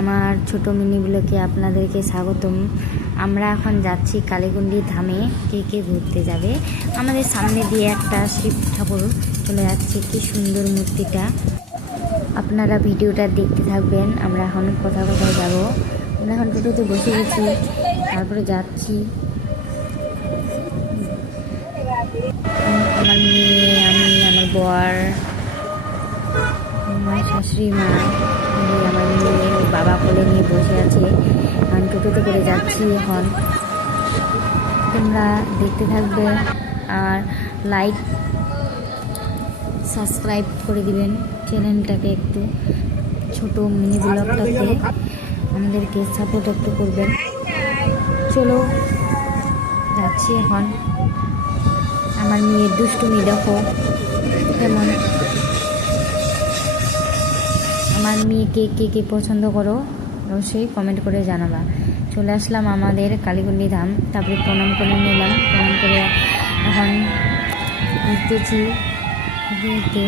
আমার ছোট মিনি ব্লগে আপনাদেরকে স্বাগতম। আমরা এখন যাচ্ছি কালীকুণ্ডি ধামে। কে কে ঘুরতে যাবে? আমাদের সামনে দিয়ে একটা শিব ঠাকুর চলে যাচ্ছে, কি সুন্দর মূর্তিটা। আপনারা ভিডিওটা দেখতে থাকবেন। আমরা এখন কোথায় কোথায় যাব। আমরা এখন টোটোতে বসে গেছি, তারপরে যাচ্ছি। আমার মেয়ে, আমি, আমার বর, আমার শাশুড়ি মা, আমার মেয়ে, বাবা কোলে নিয়ে বসে আছে। আমি টোটোতে করে যাচ্ছি এখন। তোমরা দেখতে থাকবে আর লাইক সাবস্ক্রাইব করে দিবেন চ্যানেলটাকে। একটু ছোট মিনি ব্লগটাতে আমাদেরকে সাপোর্ট একটু করবেন। চলো যাচ্ছি এখন। আমার মেয়ের দুষ্টুমি দেখো কেমন। আমার মেয়েকে কে কে পছন্দ করো অবশ্যই কমেন্ট করে জানাবা। চলে আসলাম আমাদের কালীকুণ্ডি ধাম, তারপরে প্রণাম করে নিলাম। প্রণাম করে এখন ঘুরতেছি। ঘুরতে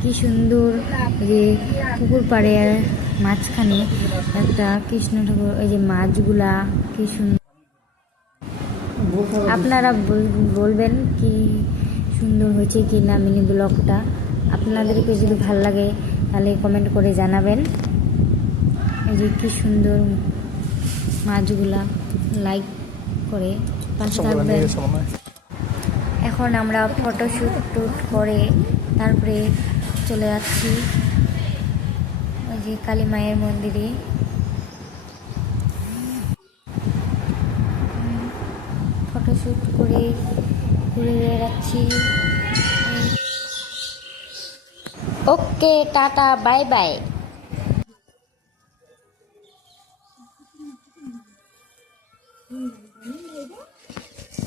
কি সুন্দর যে পুকুর পাড়ে মাঝখানে একটা কৃষ্ণ ঠাকুর, ওই যে মাছগুলা কি সুন্দর। আপনারা বলবেন কি সুন্দর হয়েছে কি না মিনি ব্লগটা। আপনাদেরকে যদি ভালো লাগে তাহলে কমেন্ট করে জানাবেন। এই যে কি সুন্দর মাছগুলা, লাইক করে পাশে থাকবেন। এখন আমরা ফটোশ্যুট করে তারপরে চলে যাচ্ছি ওই যে কালী মায়ের মন্দিরে। ফটোশ্যুট করে ঘুরে বেড়াচ্ছি। ওকে, টাটা, বাই বাই।